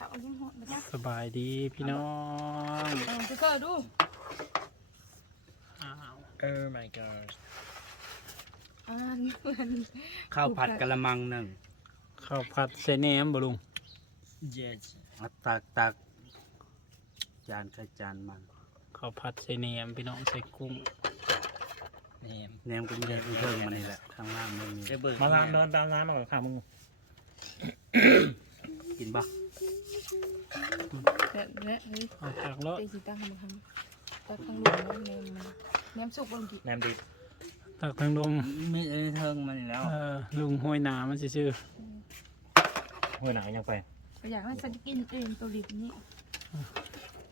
เขาเอายังหดมาจ้ะสบายดีพี่น้องเอาไปเกอร์ดูอ้าวเออ my god อ่านเหมือนข้าวผัดกะละมังหนึ่งข้าวผัดเสนมบ่ลุง yes เอาตักตักจานใครจานมันข้าวผัดเสนมพี่น้องใส่กุ้งแหนมแหนมก็มีแต่เพิ่มมานี่แหละข้างล่างไม่มีมาลามเดินตามน้ำมาก่อนค่ะมึงกินปะ แบบเนี้ยเฮ้ยเอาตักแล้วตีสีตั้งทำครั้งตั้งข้างหลังแล้วเนมมาเนมสุกบางทีแหนมดิบตักทั้งลมไม่เอ้ยเทิงมานี่แล้วเออลุงห้วยหนามันซื่อห้วยหนังยังไปก็อยากให้ฉันกินเองตัวดิบนี่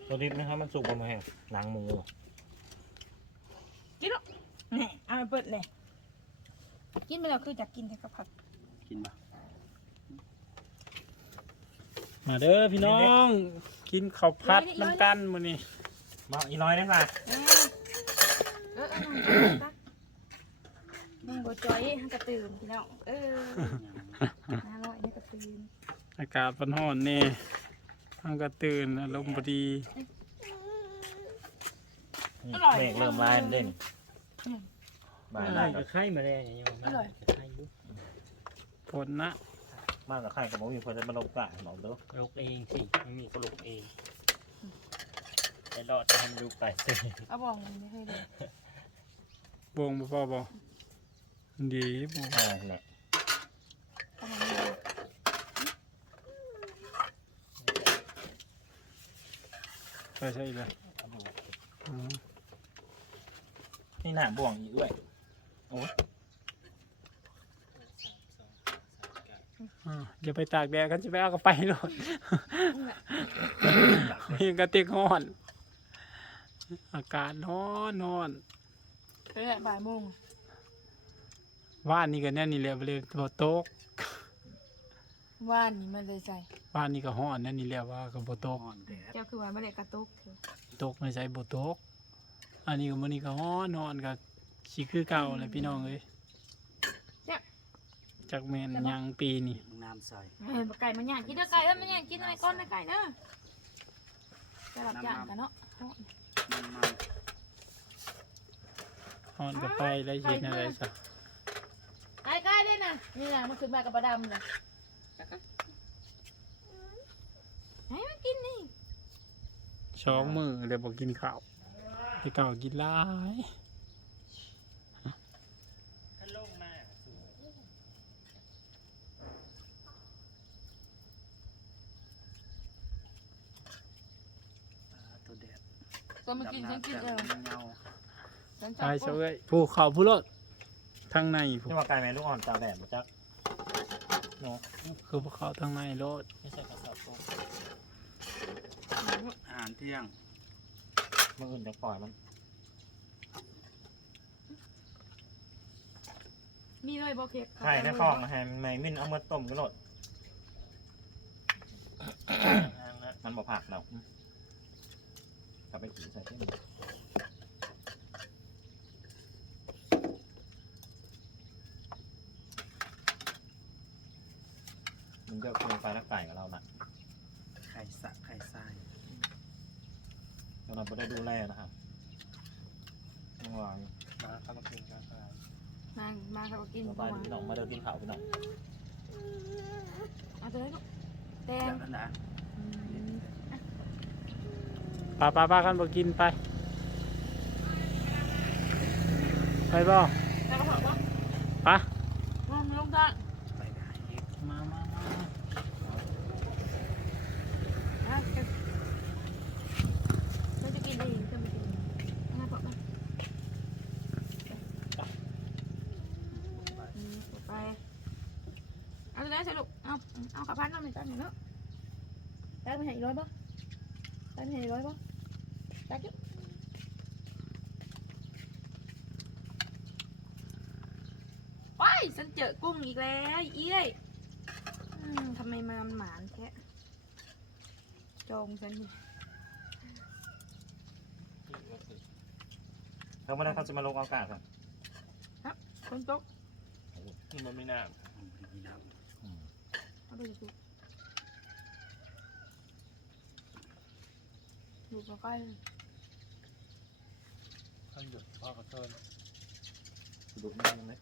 ตัวดิบนะครับมันสุกบนมาแห้งหนังหมูกินหรอกนี่เอาไปเปิดเลยกินไปแล้วคืออยากกินแต่กะผัดกินปะ ๆ มาเด้อพี่น้อง กินข้าวผัดน้ำกันมื้อนี้มาอีน้อยได้ป่ะเออเออเออตักมึงบ่จอยให้กระตื่นพี่น้องเอออร่อยให้กระตื่นอากาศมันร้อนแน่มันก็ตื่นอารมณ์บ่ดีเมฆเริ่มลายเด่นบ่ายไล่กับไข่มาได้ยังอร่อยไข่ยุฝนนะ มากกับไข่กับหมูมีคนจะมาลงกะหมอกเด้อลกเองสิไม่มีก็ลกเองไปรอดทำดูไปเอาบอกมันไม่ให้เลยบวงบ่พอบ่ดีบ่อะไรแหละเอาบอกมันเลยไปใช่เลยอ๋อนี่หน้าบ่วงอีกด้วยโอ้ย อ่าอย่าไปตากแดดกันจะไปเอาก็ไปโลดมีกระติกฮ้อน อากาศร้อนร้อนเออบ่ายโมงว่านนี่ก็แน่นี่แหละบ่เลยบ่ตกว่านนี่มันเลยใส่ว่านนี่ก็ฮ้อนแน่นี่แหละว่าก็บ่ตกอ่อนแดดเจ้าคือว่าไม่ได้กระตุกคือตกไม่ใช่บ่ตกอันนี้ก็มื้อนี้ก็ฮ้อนร้อนก็สิคือเก่าแหละพี่น้องเอ้ย จักแม่นหยังปีนี้มึงน้ำใส่เห็นไก่มันย่างกินเด้อไก่เอ้ยมันย่างกินอะไรก้อนนะไก่เด้อจะหลับย่างกันเนาะมันมันฮ้อนก็ไปแล้วเฮ็ดอะไรซะไก่ไก่เลยนะนี่นะมันคือแม่กับปลาดำนะให้มันกินนี่สองมื้อแล้วบ่กินข้าวแต่เก่ากินหลาย ถ้าลงมา อ่าตัวแดด ตัวมันกินฉันกินเออเงาฉันไปจับซะเอ้ยผู้เข้าผู้รถทางในผู้นี่ว่าไก่แม่ลูกอ่อนตาแดดมาจักเนาะคือผู้เข้าทางในรถไม่ใช่กระสับตัวอาหารเที่ยงมันอื่นจะปล่อยมันมีเลยโบเค้กไข่ในคลองนะฮะแมงมินเอามาต้มกันหมดมันบ่ผักเรา กลับไปกินใส่ที่นี่มึงก็ควรไปรักไก่กับเราน่ะไข่สะไข่ทรายเราไม่ได้ดูแลนะครับต้องวางมาเข้ามากินกันครับมามาเขากินเราตับ้านพี่น้องมาเดินกินข้าวพี่น้องเอาตัวนี้ลูกแตองย่างนั้นนะอืม ป้าป้าป้ากันบ่กินไป ไปบ่แต่ก็บอกว่าปะลงลงทางไปได้อีกมามามาอะจะเราจะกินเองจะไม่กินเอามาบอกมาอืมไปเอาตัวนี้ใส่ลูกเอาเอาขับพันเอาหนึ่งจานหนึ่งเนาะได้ไปให้อีกร้อยป่ะได้ไปให้อีกร้อยป่ะ ได้จุ๊บว้ายฉันเจอกุ้งอีกแล้วอีเอ้ยอืมทำไมมาหมานแท้จองฉันนี่เขาไม่ได้เขาจะมาลงอากาศครับคนตกนี่มันไม่น่าอืมดีนะเอาไปดูอยู่ใกล้ท่านหยุด พ่อขอโทษดุนั่งไหม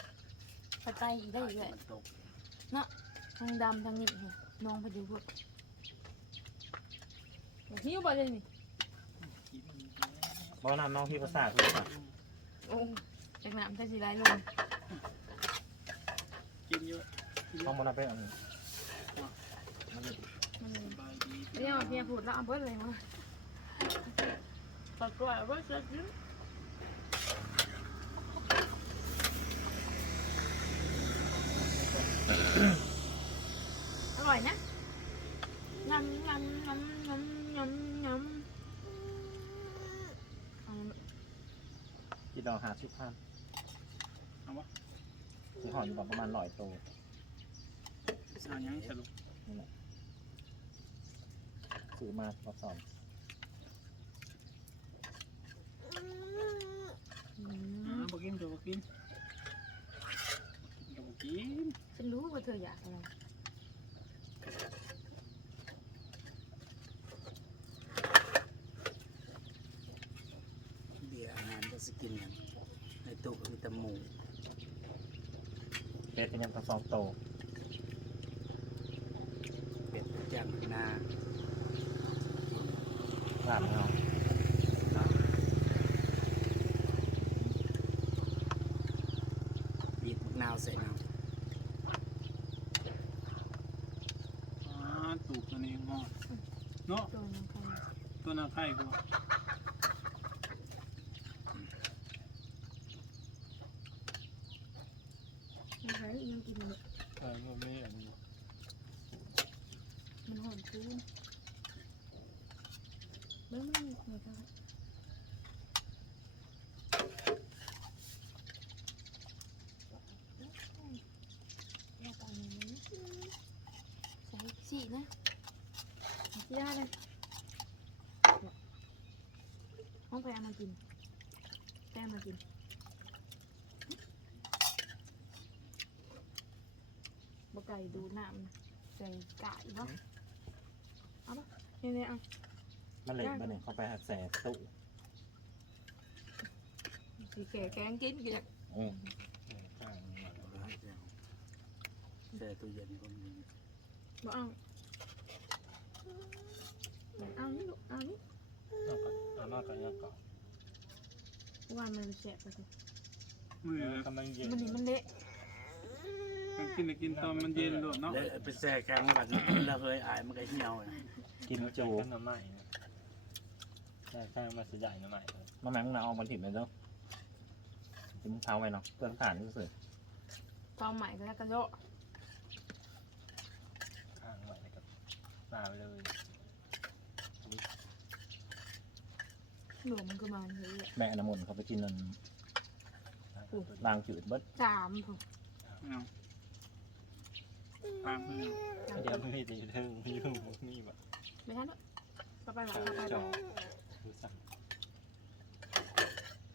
ๆไปไกลอีกได้อีกเลยมันตกทางดำทางนี้ค่ะน้องพอดีพูดหิวบ่เลยนี่บ่น้ำน้องพี่ภาษาคือป่ะโอ้จากน้ำจะสีไรลงกินเยอะต้องมานับเป็นอันนี้มันสบายดีเรียกว่าเพียพูดแล้วเอาเบิดเลยมั้งปัดกล้วยเบิดจะกิน อร่อยนะยำยำยำยำยำยำเอากี่ดอกหาสิบพันเอาวะที่ห่ออยู่ประมาณร้อยตัวสายังสรุปซื้อมาทดสอบอือ่ามบอกินก็บอกินก็บอกิน ฉันรู้ว่า เธออยากอะไรเดี๋ยวอาหารก็สกินกันในตู้ก็มีแต่หมูเป็ดเป็นยังทดสอบโตเป็ดย่างนา ลาบเนาะ บีบมะนาวใส่น้ อ่าตูกตัวนี้งอดเนาะตัวน้องใครตัวนาไข่กูน้องใครยังกินเลยเออมันไม่อันนี้มันหอมคืนเบิ้งมันเหนื่อยจังแยกตอนนี้ใส่สีนะ สีได้เลยห้องไปเอามากินแป้งมากินบไก่ดูน้ำใส่ไก่เนาะเอาปะเนี่ยเนี่ยเอามันเหล็กมันเนี่ยเข้าไปหักแสตู้สีแก่แกงกินกินอืมำเอาไว้เดี๋ยวใส่ตู้เย็นก็มีบ่เอา เอานี่ลูกเอานี่เอาก่อนเอานอกก่อนยังก่อนวันมันแฉะไปสิมือกำลังเย็นมันนี่มันเละมันกินได้กินตอนมันเย็นโดดเนาะแล้วเอาไปแช่แข็งหลังแล้วเคยอายมันก็เหี่ยวเลยกินจูน้ำใหม่ใช่ใช่มาสีใหญ่น้ำใหม่มาแม่งนาเอามาถิ่มเลยเนาะกินเท้าไว้เนาะเพื่อนฐานที่สุดตอนใหม่ก็แล้วกันโยะข้างใหม่กับตาไปเลย หลวมันก็มาเฮ้ยแม่น้ำมนต์เขาไปกินนั่นลางจืดเบิดสามผมเอาปากมือเดี๋ยวไม่มีจะอยู่เทิงมีอยู่นี่แบบไม่ทันด้วยต่อไปหลังต่อไปจต่ออดูสั่ง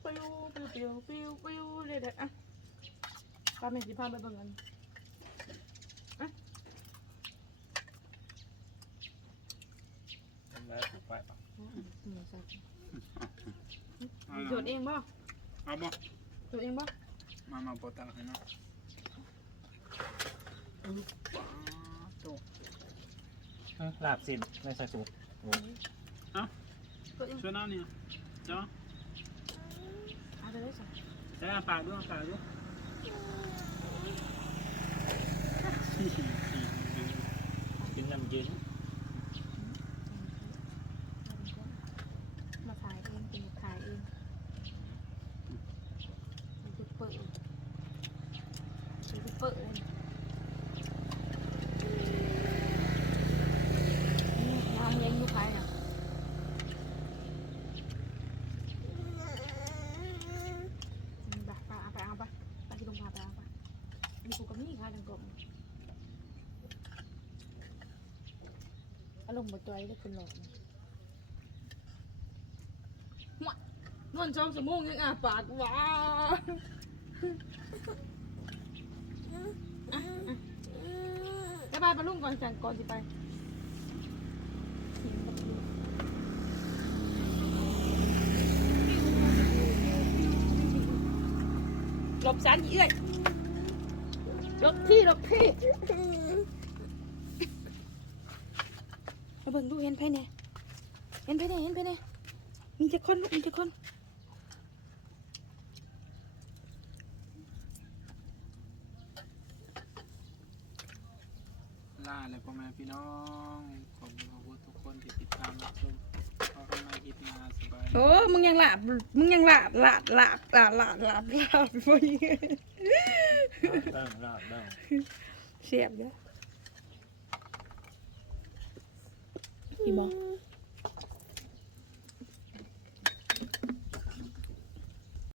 ปิ้วปิ้วปิ้วปิ้วปิ้วเลยเด็ดอะป้าเมจิพาไปเบิ่งกันทำได้ถูกไปปะหนูใส่เอา โจทย์เองบ่เอาบ่โจทย์เองบ่มามาโปรตังให้เนาะป้าโตลาบสินไม่ใส่สูตรโจทย์เองช่วยน้าเนี่ยเจ้าเอาไปเลยสิใช้อาปากด้วยอาปากด้วย อารมณ์บดจอยได้คนหลอกนะหนอนช่องสมองยังอาปากว้าจะไปประลุงก่อนสั่งก่อนสิไปหลบสันเอื้อยหลบที่หลบที่ เบิ่งดูเห็นไผเนี่ยเห็นไผเนี่ยเห็นไผเนี่ยมีจะคนลูกมีจะคนล่าเลยพ่อแม่พี่น้องขอบคุณขอบคุณทุกคนที่ติดตามรับชมขอกันใหม่คลิปหน้าสบายดีโอ้มึงยังหลับมึงยังหลับหลับหลับหลับหลับหลับหลับไปเริ่มรอบเริ่มเสียบเด้อพี่ บอกอืม